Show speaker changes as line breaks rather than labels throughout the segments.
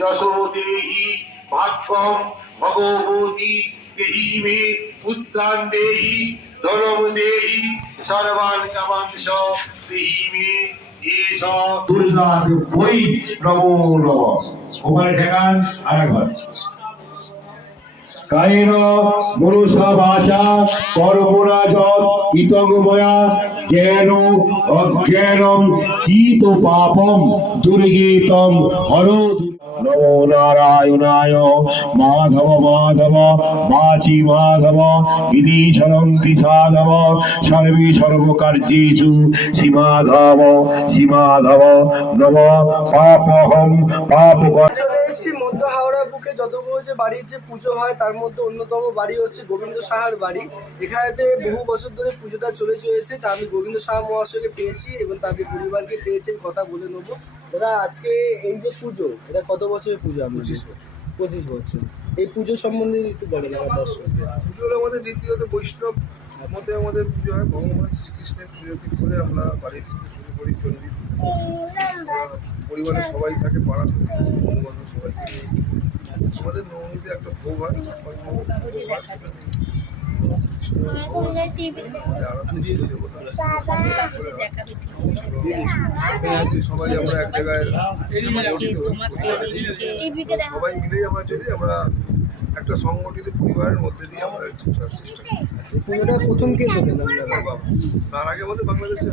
যশোদেহি ভাগ্যম ভগবতী দেহি মে পুত্রান দেহি ধনম দেহি সর্বান কামাংশ দেহি এষ দুর্গা বই নমো ওখানে ঠেকান আর একবার কায়েন মনুষা বাচা কর্মণা যৎ ইতঙ্গময়া জ্ঞান অজ্ঞানম কীত পাপম দুর্গীতম নমো নারায়ণায় মাধব মাধব বাচি মাধব বিধীশরন্তি সাধব সর্বে সর্বকার্যেষু শ্রীমাধব শ্রীমাধব নম পাপহম পাপ
মধ্য হাওড়া বুকে। যতগুলো যে বাড়ির যে পুজো হয়, তার মধ্যে অন্যতম বাড়ি হচ্ছে গোবিন্দ সাহার বাড়ি। এখানেতে বহু বছর ধরে পুজোটা চলে চলেছে। তা আমি গোবিন্দ সাহা মহাশয়কে পেয়েছি এবং তাদের পরিবারকে পেয়েছি কথা বলে নেব। দাদা আজকে এই যে পুজো এটা কত বছরের পুজো আমি পঁচিশ বছর। পঁচিশ বছর। এই পুজো সম্বন্ধে একটু বলেন আমার দর্শকদের।
পুজো হলো আমাদের রীতিগত বৈষ্ণব মতে আমাদের পুজো হয়। ভগবান শ্রীকৃষ্ণের পুজোকে করে আমরা বাড়ির থেকে শুরু করি চণ্ডী পরিবারের সবাই থাকে পাড়া প্রতিবেশী, বন্ধুবান্ধব সবাইকে আমাদের নবমীতে একটা ভোগ হয় সবাই আমরা এক জায়গায়। সবাই মিলেই আমরা চলি আমরা একটা সংগঠিত পরিবারের মধ্যে দিয়ে আমরা চেষ্টা করি
প্রথম কে।
তার আগে আমাদের বাংলাদেশে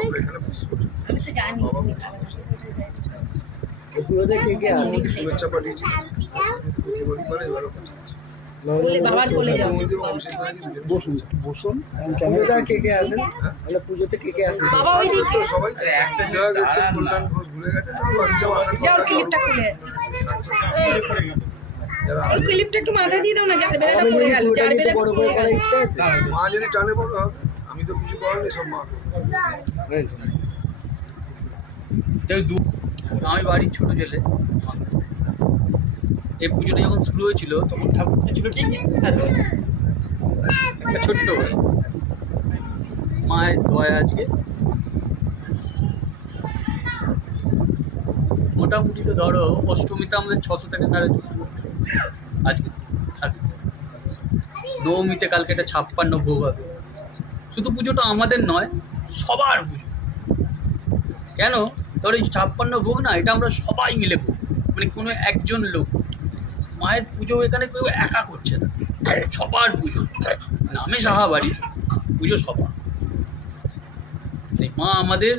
আমরা এখানে পঁচিশ বছর শুভেচ্ছা পাঠিয়েছি প্রতি
বাবার বলে কে কে আসেন মানে পুজোতে কে কে আসেন
সবাই কল্যাণ ঘোষ ঘুরে গেছে তারা বাড়ি
যাও ক্লিপটা খুলে। এই ক্লিপটা একটু মাথায় দিয়ে দাও না যার বেলাটা
আমি
পড়ে গেল যার
নিয়ে একটু
বেলাটা
বড় করে করার ইচ্ছা আছে?
মা যদি টানে বড় হবে আমি তো কিছু করার নেই সব মা
তাই দু আমি বাড়ির ছোট ছেলে এই পুজোটা যখন শুরু হয়েছিল, তখন ঠাকুরটা ছিল ঠিক এত। একটা ছোট্ট মায়ের দয়া আজকে। মোটামুটি তো ধরো, অষ্টমীতে আমাদের ছশো থেকে সাড়ে ছশো আজকে নবমীতে কালকে একটা ছাপ্পান্ন ভোগ হবে। শুধু পুজোটা আমাদের নয়, সবার পুজো। কেন? ধর এই ছাপ্পান্ন ভোগ না, এটা আমরা সবাই মিলে করি মানে কোনো একজন লোক। মায়ের পুজো এখানে কেউ একা করছে না। সবার পুজো। নামে সাহাবাড়ি, পুজো সবার। মা আমাদের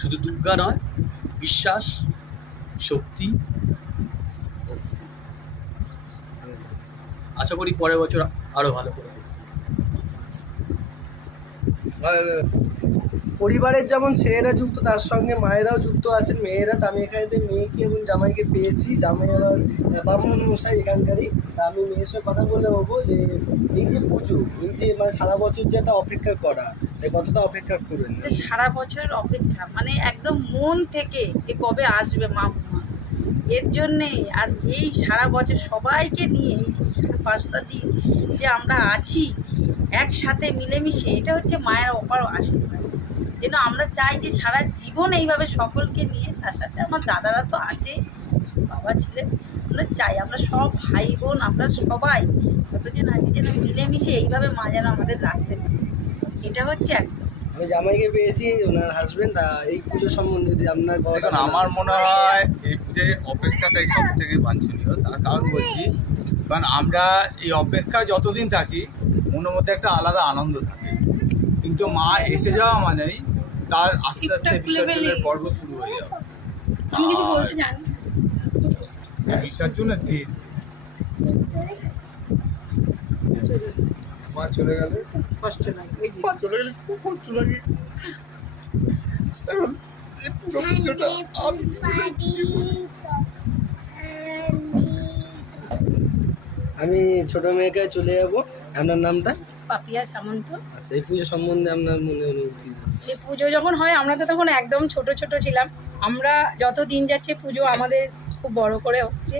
শুধু দুর্গা নয়, বিশ্বাস, শক্তি। আশা করি পরের বছর আরও ভালো করে।
পরিবারের যেমন ছেলেরা যুক্ত, তার সঙ্গে মায়েরাও যুক্ত আছেন। মেয়েরা তা আমি এখানে মেয়েকে এবং জামাইকে পেয়েছি। জামাই আমার ব্রাহ্মণ মশাই এখানকারই। তা আমি মেয়ের সঙ্গে কথা বলে বলব যে, এই যে পুজো, এই যে মানে সারা বছর যে একটা অপেক্ষা করা কতটা অপেক্ষা করবেন?
সারা বছরের অপেক্ষা। মানে একদম মন থেকে যে কবে আসবে মা এর জন্যে আর এই সারা বছর সবাইকে নিয়ে পাঁচটা দিন যে আমরা আছি, একসাথে মিলেমিশে, এটা হচ্ছে মায়ের অপার আশীর্বাদ। যেন আমরা চাই যে সারা জীবন এইভাবে সকলকে নিয়ে তার সাথে আমার দাদারা তো আছে বাবা ছিলেন আমরা চাই আমরা সব ভাই বোন আমরা সবাই যতজন আছি যেন মিলেমিশে এইভাবে মা যেন আমাদের রাখতে পারে। এটা হচ্ছে একদম।
আমি জামাইকে পেয়েছি ওনার হাজবেন্ড এই পুজো সম্বন্ধে যদি আপনার
দেখুন আমার মনে হয় এই পুজোয় অপেক্ষাটাই সব থেকে বাঞ্ছনীয় তার কারণ বলছি কারণ আমরা এই অপেক্ষা যতদিন থাকি মনের মধ্যে একটা আলাদা আনন্দ থাকে। কিন্তু মা এসে যাওয়া মানেই তার আস্তে আস্তে বিসর্জনের পর্ব শুরু হয়ে যাবে। আর বিসর্জনের দিন
মা চলে গেলে।
কষ্ট লাগে এই যে।
চলে গেলে খুব কষ্ট লাগে। এই পুরো আমি
আমি ছোট মেয়েকে চলে যাব। আপনার নামটা?
পাপিয়া সামন্ত।
আচ্ছা এই পুজো সম্বন্ধে আপনার মনে অনুভূতি
এই পুজো যখন হয় আমরা তো তখন একদম ছোট ছোট ছিলাম। আমরা যত দিন যাচ্ছে পুজো আমাদের খুব বড় করে হচ্ছে।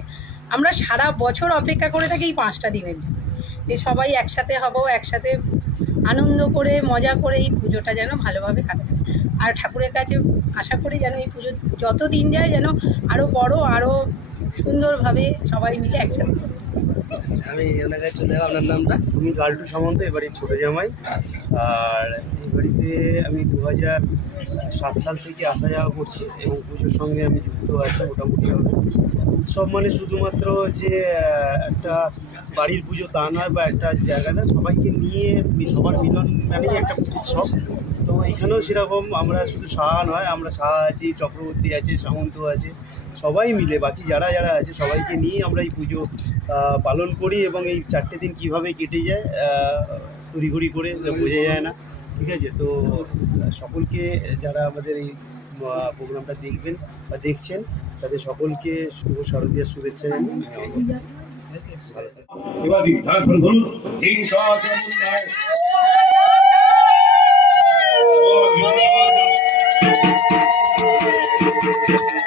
আমরা সারা বছর অপেক্ষা করে থাকি এই পাঁচটা দিনের জন্য। যে সবাই একসাথে হব একসাথে
আনন্দ করে মজা করে এই পুজোটা যেন ভালোভাবে কাটাতে আর ঠাকুরের কাছে আশা করি যেন এই পুজো যত দিন যায় যেন আরও বড় আরও সুন্দরভাবে সবাই মিলে একসাথে।
আচ্ছা আমি ওনার কাছে চলে যাব আপনার নামটা?
আমি লালটু সামন্ত এবারে ছোট জামাই। আর এই বাড়িতে আমি দু হাজার সাত সাল থেকে আসা যাওয়া করছি এবং পুজোর সঙ্গে আমি যুক্ত আছি মোটামুটি উৎসব মানে শুধুমাত্র যে একটা বাড়ির পুজো তা নয় বা একটা জায়গা না সবাইকে নিয়ে সবার মিলন মানেই একটা উৎসব। তো এখানেও সেরকম আমরা শুধু সাহা নয় আমরা সাহা আছি চক্রবর্তী আছে সামন্ত আছে সবাই মিলে বাকি যারা যারা আছে সবাইকে নিয়ে আমরা এই পুজো পালন করি এবং এই চারটে দিন কীভাবে কেটে যায় তড়িঘড়ি করে বোঝা যায় না ঠিক আছে? তো সকলকে যারা আমাদের এই প্রোগ্রামটা দেখবেন বা দেখছেন তাদের সকলকে শুভ শারদীয় শুভেচ্ছা
Thank you.